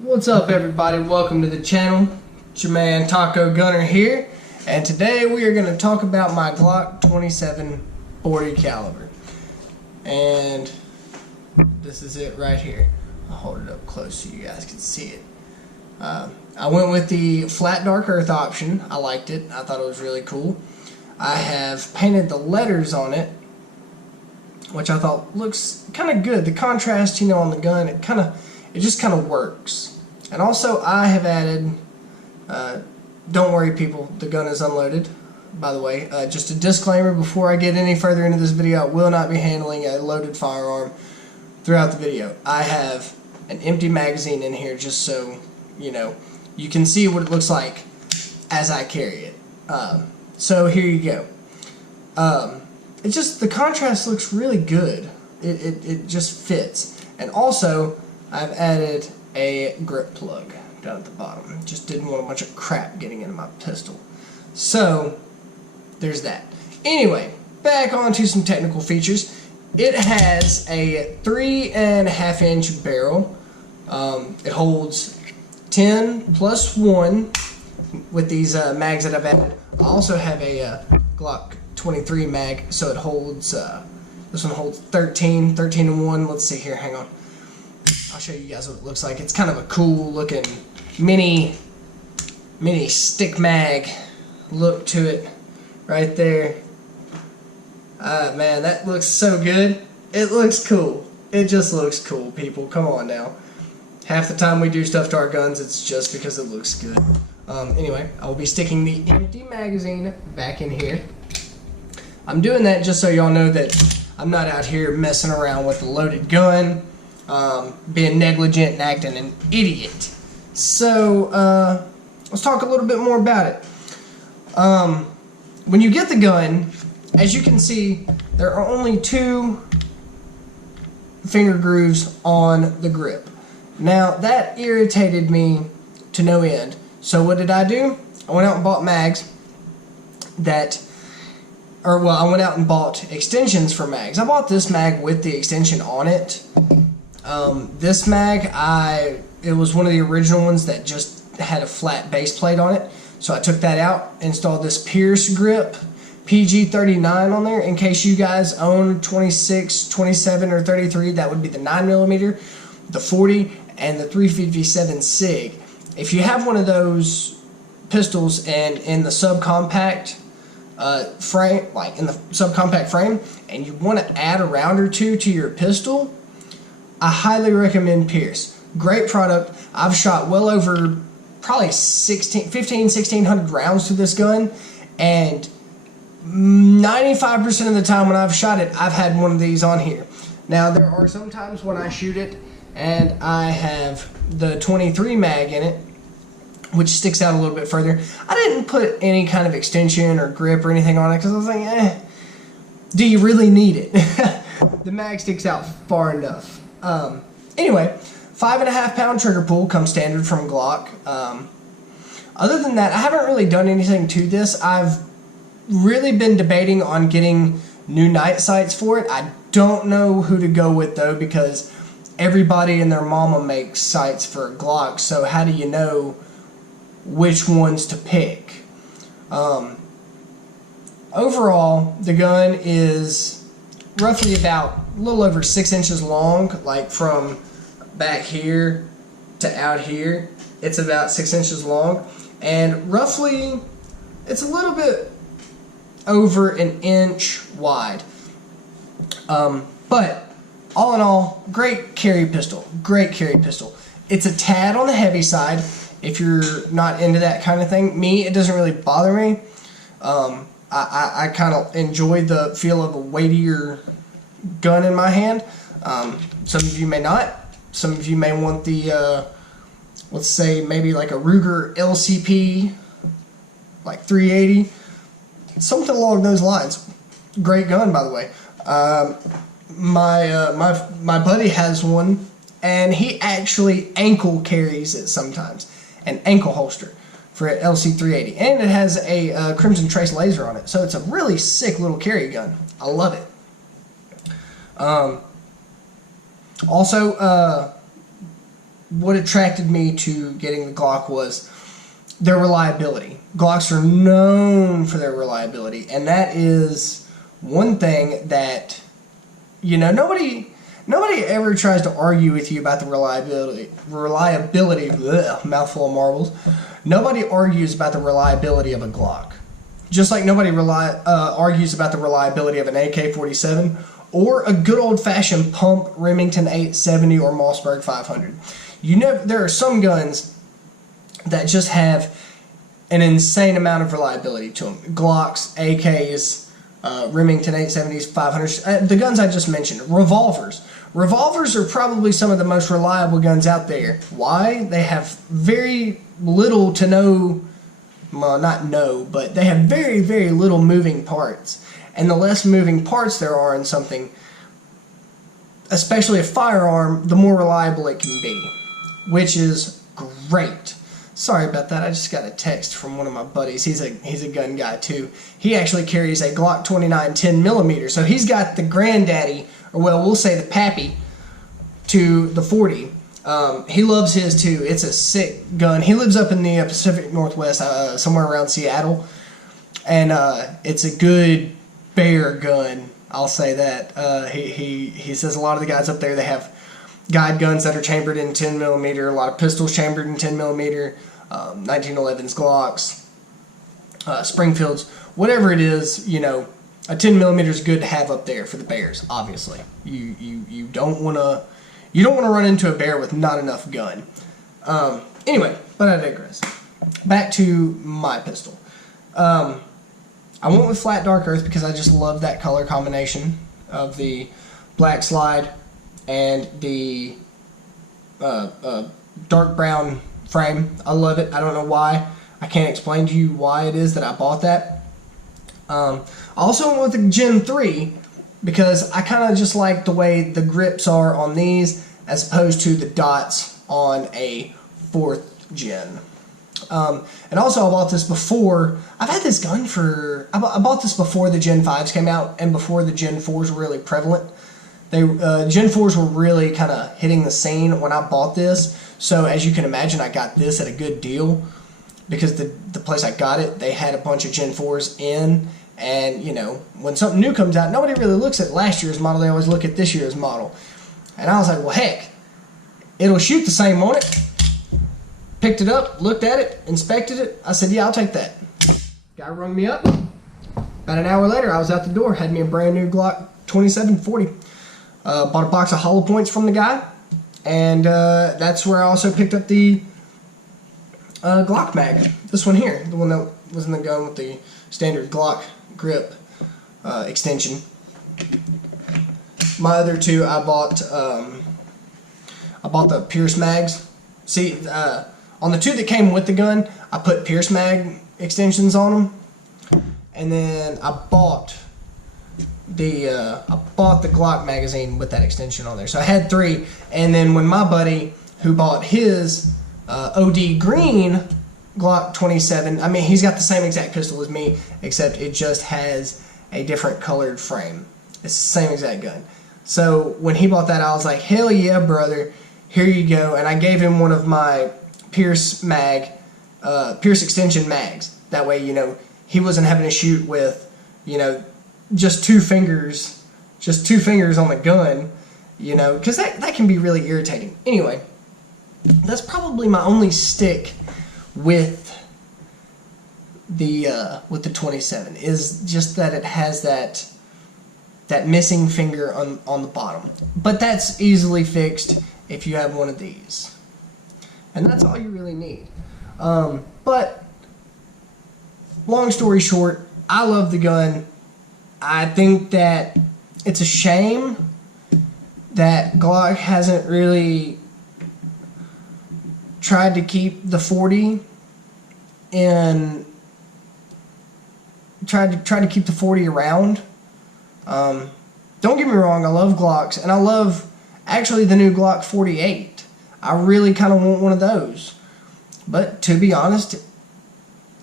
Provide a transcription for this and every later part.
What's up, everybody? Welcome to the channel. It's your man Taco Gunner here, and today we are going to talk about my Glock 27 40 caliber. And this is it right here. I'll hold it up close so you guys can see it. I went with the flat dark earth option. I liked it. I thought it was really cool. I have painted the letters on it, which I thought looks kind of good. The contrast, on the gun, it just kind of works. And also I have added, don't worry people, the gun is unloaded, by the way. Just a disclaimer before I get any further into this video, I will not be handling a loaded firearm throughout the video. I have an empty magazine in here just so, you can see what it looks like as I carry it. So here you go. It just, the contrast looks really good. It just fits. And also, I've added a grip plug down at the bottom. Just didn't want a bunch of crap getting into my pistol. So, there's that. Anyway, back onto some technical features. It has a 3.5 inch barrel. It holds 10 plus 1 with these mags that I've added. I also have a Glock 23 mag, so it holds, this one holds 13 and 1. Let's see here, hang on. I'll show you guys what it looks like. It's kind of a cool looking mini stick mag look to it right there. Man, that looks so good. It looks cool. It just looks cool, people. Come on now. Half the time we do stuff to our guns, it's just because it looks good. Anyway, I will be sticking the empty magazine back in here. I'm doing that just so y'all know that I'm not out here messing around with a loaded gun, being negligent and acting an idiot. So, let's talk a little bit more about it. When you get the gun, as you can see, there are only 2 finger grooves on the grip. Now, that irritated me to no end. So what did I do? I went out and bought mags I went out and bought extensions for mags. I bought this mag with the extension on it. This mag, it was one of the original ones that just had a flat base plate on it. So I took that out, installed this Pierce grip PG39 on there. In case you guys own 26, 27, or 33, that would be the 9mm, the 40, and the 357 SIG. If you have one of those pistols and in the subcompact frame, like in the subcompact frame, and you want to add a round or two to your pistol, I highly recommend Pierce. Great product. I've shot well over probably 1,600 rounds to this gun, and 95% of the time when I've shot it, I've had one of these on here. Now, there are some times when I shoot it and I have the 23 mag in it, which sticks out a little bit further. I didn't put any kind of extension or grip or anything on it because I was like, do you really need it? The mag sticks out far enough. Anyway, 5.5 pound trigger pull comes standard from Glock. Other than that, I haven't really done anything to this. I've really been debating on getting new night sights for it. I don't know who to go with though, because everybody and their mama makes sights for a Glock, so how do you know which ones to pick? Overall, the gun is roughly about a little over 6 inches long, like from back here to out here. It's about 6 inches long, and roughly it's a little bit over an inch wide. But all in all, great carry pistol. Great carry pistol. It's a tad on the heavy side if you're not into that kind of thing. Me, it doesn't really bother me. I kind of enjoy the feel of a weightier gun in my hand. Some of you may not. Some of you may want the, let's say maybe like a Ruger LCP, like 380. Something along those lines. Great gun, by the way. My buddy has one, and he actually ankle carries it sometimes, an ankle holster for an LC380, and it has a Crimson Trace laser on it, so it's a really sick little carry gun. I love it. Also, what attracted me to getting the Glock was their reliability. Glocks are known for their reliability, and that is one thing that, you know, nobody ever tries to argue with you about the reliability, bleh, mouthful of marbles. Nobody argues about the reliability of a Glock. Just like nobody argues about the reliability of an AK-47 or a good old-fashioned pump Remington 870 or Mossberg 500. You know, there are some guns that just have an insane amount of reliability to them. Glocks, AKs, Remington 870s, 500s, the guns I just mentioned. Revolvers. Revolvers are probably some of the most reliable guns out there. Why? They have very little to no, well, not no, but they have very, very little moving parts. And the less moving parts there are in something, especially a firearm, the more reliable it can be, which is great. Sorry about that. I just got a text from one of my buddies. He's a gun guy too. He actually carries a Glock 29 10mm. So he's got the granddaddy, or well, we'll say the pappy, to the 40. He loves his too. It's a sick gun. He lives up in the Pacific Northwest, somewhere around Seattle, and it's a good bear gun. I'll say that. He says a lot of the guys up there, they have guide guns that are chambered in 10mm, a lot of pistols chambered in 10mm, 1911s, Glocks, Springfields, whatever it is, you know, a 10mm is good to have up there for the bears. Obviously, you don't want to run into a bear with not enough gun. Anyway, but I digress. Back to my pistol. I went with Flat Dark Earth because I just love that color combination of the black slide and the dark brown frame. I love it. I don't know why. I can't explain to you why it is that I bought that. I also went with the Gen 3 because I kind of just like the way the grips are on these as opposed to the dots on a 4th gen. And also I bought this before, I've had this gun for, I bought this before the Gen 5s came out and before the Gen 4s were really prevalent. Gen 4s were really kind of hitting the scene when I bought this. So as you can imagine, I got this at a good deal because the place I got it, they had a bunch of Gen 4s in. And, you know, when something new comes out, nobody really looks at last year's model. They always look at this year's model. And I was like, well, heck, it'll shoot the same on it. Picked it up, looked at it, inspected it. I said, yeah, I'll take that. Guy rung me up. About an hour later, I was out the door, had me a brand new Glock 2740. Bought a box of hollow points from the guy. And that's where I also picked up the Glock mag. This one here, the one that was in the gun with the standard Glock grip extension. My other two, I bought the Pierce mags. See, on the two that came with the gun, I put Pierce mag extensions on them, and then I bought the Glock magazine with that extension on there. So I had three, and then when my buddy who bought his OD green Glock 27, I mean, he's got the same exact pistol as me, except it just has a different colored frame. It's the same exact gun. So when he bought that, I was like, hell yeah, brother, here you go. And I gave him one of my Pierce extension mags. That way, you know, he wasn't having to shoot with, you know, just two fingers on the gun, you know, because that can be really irritating. Anyway, that's probably my only stick with the 27 is just that it has that missing finger on the bottom. But that's easily fixed if you have one of these. And that's all you really need. But long story short, I love the gun. I think that it's a shame that Glock hasn't really tried to keep the 40 in, tried to keep the 40 around. Don't get me wrong, I love Glocks, and I love actually the new Glock 48. I really kind of want one of those. But to be honest,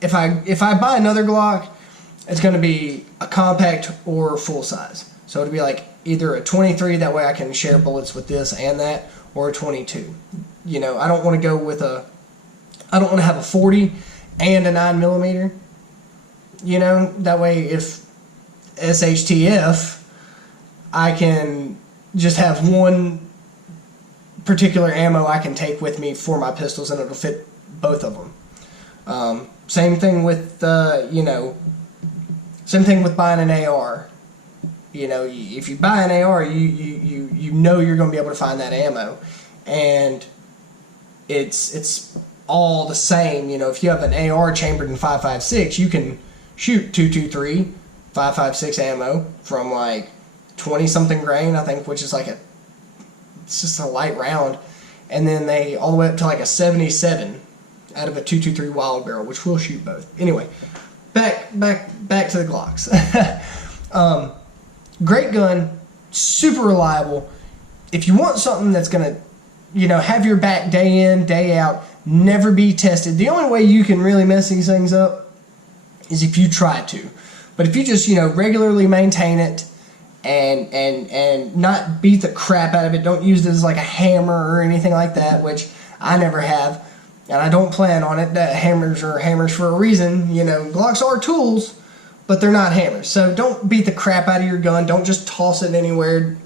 if I buy another Glock, it's going to be a compact or full size. So it'll be like either a 23, that way I can share bullets with this and that, or a 22. You know, I don't want to go with I don't want to have a 40 and a 9mm. You know, that way if SHTF, I can just have one particular ammo I can take with me for my pistols, and it'll fit both of them. Same thing with you know, same thing with buying an AR. You know, if you buy an AR, you know you're going to be able to find that ammo, and it's all the same. You know, if you have an AR chambered in 5.56, you can shoot 223 5.56 ammo from like 20 something grain, I think, which is like it's just a light round, and then they all the way up to like a 77 out of a 223 wild barrel, which will shoot both. Anyway, back to the Glocks. Great gun, super reliable. If you want something that's gonna, you know, have your back day in, day out, never be tested, the only way you can really mess these things up is if you try to. But if you just, you know, regularly maintain it and not beat the crap out of it, don't use it as like a hammer or anything like that, which I never have, and I don't plan on it. Hammers are hammers for a reason. You know, Glocks are tools, but they're not hammers. So don't beat the crap out of your gun. Don't just toss it anywhere.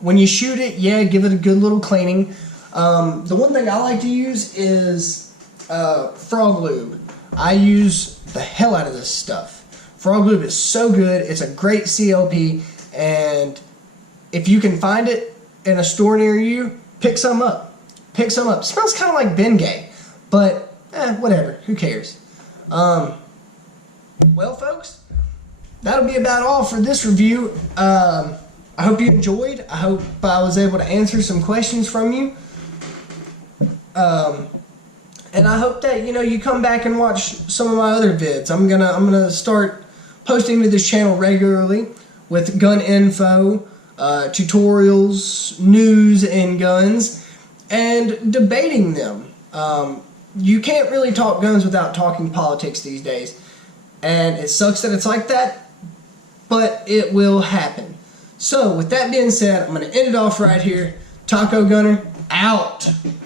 When you shoot it, yeah, give it a good little cleaning. The one thing I like to use is frog lube. I use the hell out of this stuff. Frog lube is so good. It's a great CLP, and if you can find it in a store near you, pick some up. Pick some up. It smells kind of like Bengay, but whatever. Who cares? Well, folks, that'll be about all for this review. I hope you enjoyed. I hope I was able to answer some questions from you. And I hope that, you know, you come back and watch some of my other vids. I'm gonna start posting to this channel regularly with gun info, tutorials, news in guns, and debating them. You can't really talk guns without talking politics these days, and it sucks that it's like that, but it will happen. So with that being said, I'm going to end it off right here. Taco Gunner out.